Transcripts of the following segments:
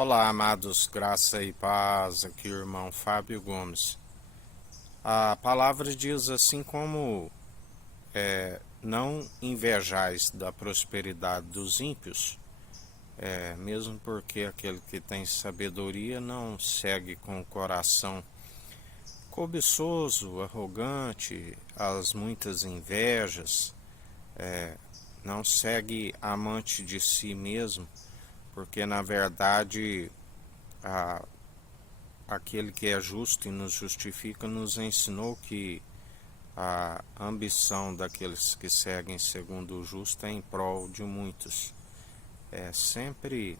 Olá, amados, graça e paz, aqui o irmão Fábio Gomes. A palavra diz assim como não invejais da prosperidade dos ímpios, mesmo porque aquele que tem sabedoria não segue com o coração cobiçoso, arrogante, as muitas invejas, não segue amante de si mesmo, porque na verdade a aquele que é justo e nos justifica, nos ensinou que a ambição daqueles que seguem segundo o justo é em prol de muitos. É sempre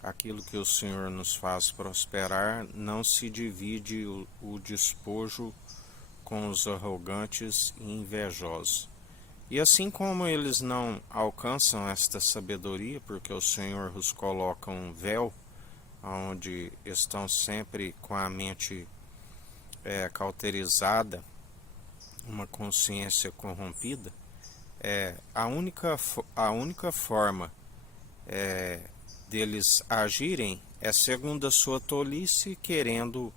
aquilo que o Senhor nos faz prosperar, não se divide o despojo com os arrogantes e invejosos. E assim como eles não alcançam esta sabedoria, porque o Senhor os coloca um véu, onde estão sempre com a mente cauterizada, uma consciência corrompida, a única forma deles agirem é segundo a sua tolice, querendo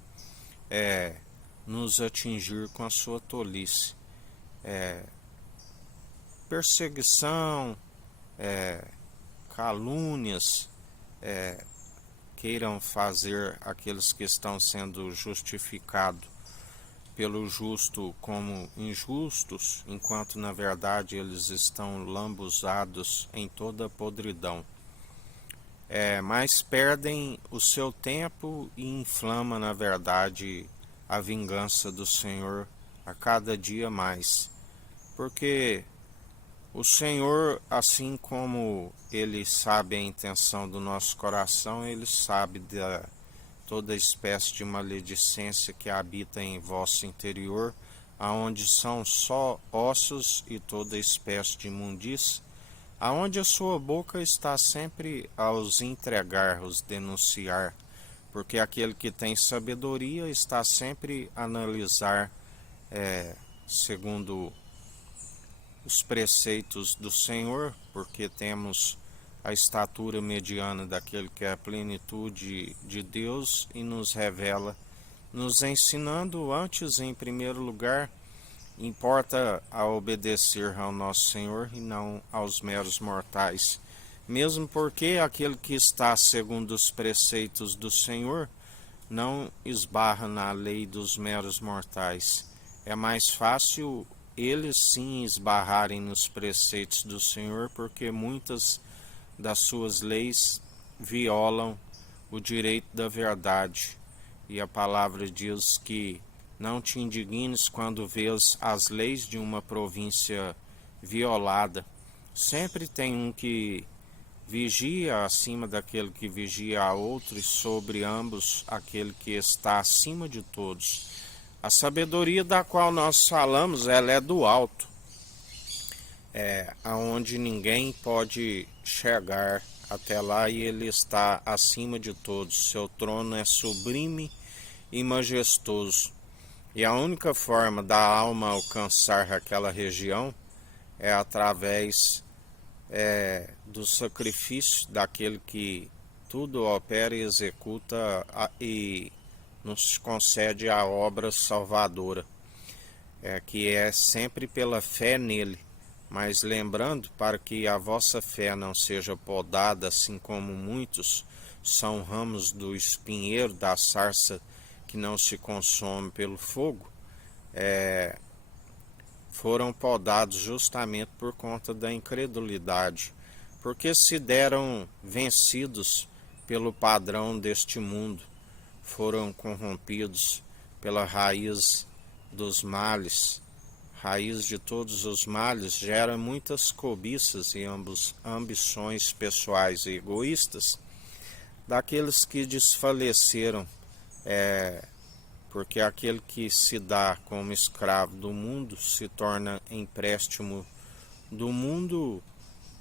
nos atingir com a sua tolice. Perseguição, calúnias, queiram fazer aqueles que estão sendo justificados pelo justo como injustos, enquanto na verdade eles estão lambuzados em toda a podridão. Mas perdem o seu tempo e inflama na verdade a vingança do Senhor a cada dia mais. Porque o Senhor, assim como Ele sabe a intenção do nosso coração, Ele sabe da toda espécie de maledicência que habita em vosso interior, aonde são só ossos e toda espécie de imundície, aonde a sua boca está sempre a os entregar, os denunciar, porque aquele que tem sabedoria está sempre a analisar segundo os preceitos do Senhor, porque temos a estatura mediana daquele que é a plenitude de Deus e nos revela, nos ensinando antes, em primeiro lugar, importa a obedecer ao nosso Senhor e não aos meros mortais. Mesmo porque aquele que está segundo os preceitos do Senhor não esbarra na lei dos meros mortais. É mais fácil eles sim esbarrarem nos preceitos do Senhor, porque muitas das suas leis violam o direito da verdade. E a palavra diz que não te indignes quando vês as leis de uma província violada. Sempre tem um que vigia acima daquele que vigia a outro, e sobre ambos aquele que está acima de todos. A sabedoria da qual nós falamos, ela é do alto, aonde ninguém pode chegar até lá, e ele está acima de todos. Seu trono é sublime e majestoso. E a única forma da alma alcançar aquela região é através do sacrifício daquele que tudo opera e executa e nos concede a obra salvadora, que é sempre pela fé nele. Mas lembrando, para que a vossa fé não seja podada, assim como muitos são ramos do espinheiro, da sarça que não se consome pelo fogo, foram podados justamente por conta da incredulidade, porque se deram vencidos pelo padrão deste mundo, foram corrompidos pela raiz dos males. Raiz de todos os males gera muitas cobiças e ambições pessoais e egoístas daqueles que desfaleceram, porque aquele que se dá como escravo do mundo se torna empréstimo do mundo.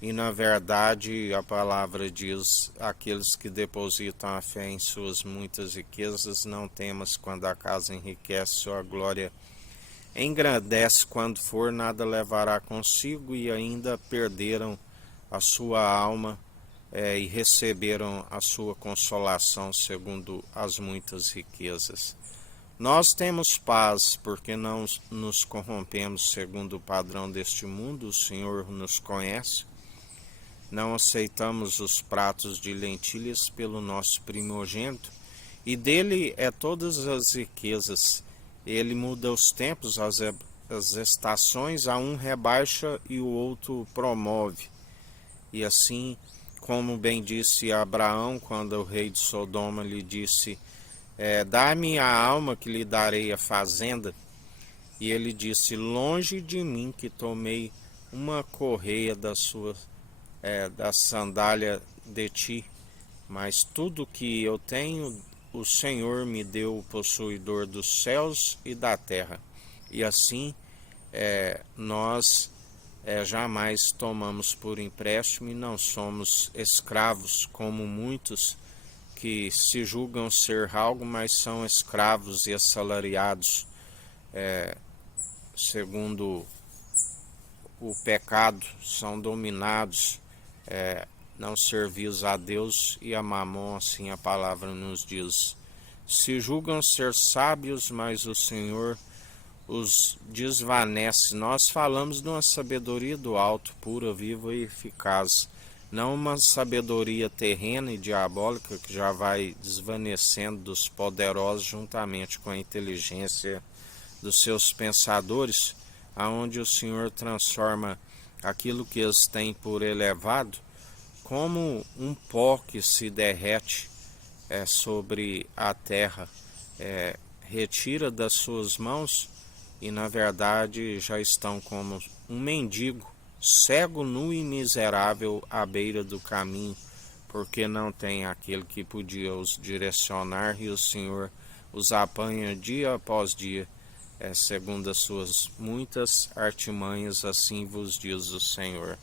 E na verdade a palavra diz: aqueles que depositam a fé em suas muitas riquezas, não temas quando a casa enriquece, sua glória engrandece, quando for nada levará consigo, e ainda perderam a sua alma e receberam a sua consolação segundo as muitas riquezas. Nós temos paz porque não nos corrompemos segundo o padrão deste mundo, o Senhor nos conhece. Não aceitamos os pratos de lentilhas pelo nosso primogênito, e dele é todas as riquezas. Ele muda os tempos, as estações, a um rebaixa e o outro promove. E assim, como bem disse Abraão, quando o rei de Sodoma lhe disse, dá-me a alma que lhe darei a fazenda. E ele disse, longe de mim que tomei uma correia da sandália de ti, mas tudo que eu tenho, o Senhor me deu, o possuidor dos céus e da terra. E assim, nós jamais tomamos por empréstimo e não somos escravos como muitos que se julgam ser algo, mas são escravos e assalariados segundo o pecado, são dominados, não servios a Deus e a Mamon, assim a palavra nos diz. Se julgam ser sábios, mas o Senhor os desvanece. Nós falamos de uma sabedoria do alto, pura, viva e eficaz, não uma sabedoria terrena e diabólica que já vai desvanecendo dos poderosos juntamente com a inteligência dos seus pensadores, aonde o Senhor transforma aquilo que eles têm por elevado como um pó que se derrete sobre a terra, retira das suas mãos e na verdade já estão como um mendigo, cego, nu e miserável à beira do caminho, porque não tem aquele que podia os direcionar, e o Senhor os apanha dia após dia, segundo as suas muitas artimanhas, assim vos diz o Senhor.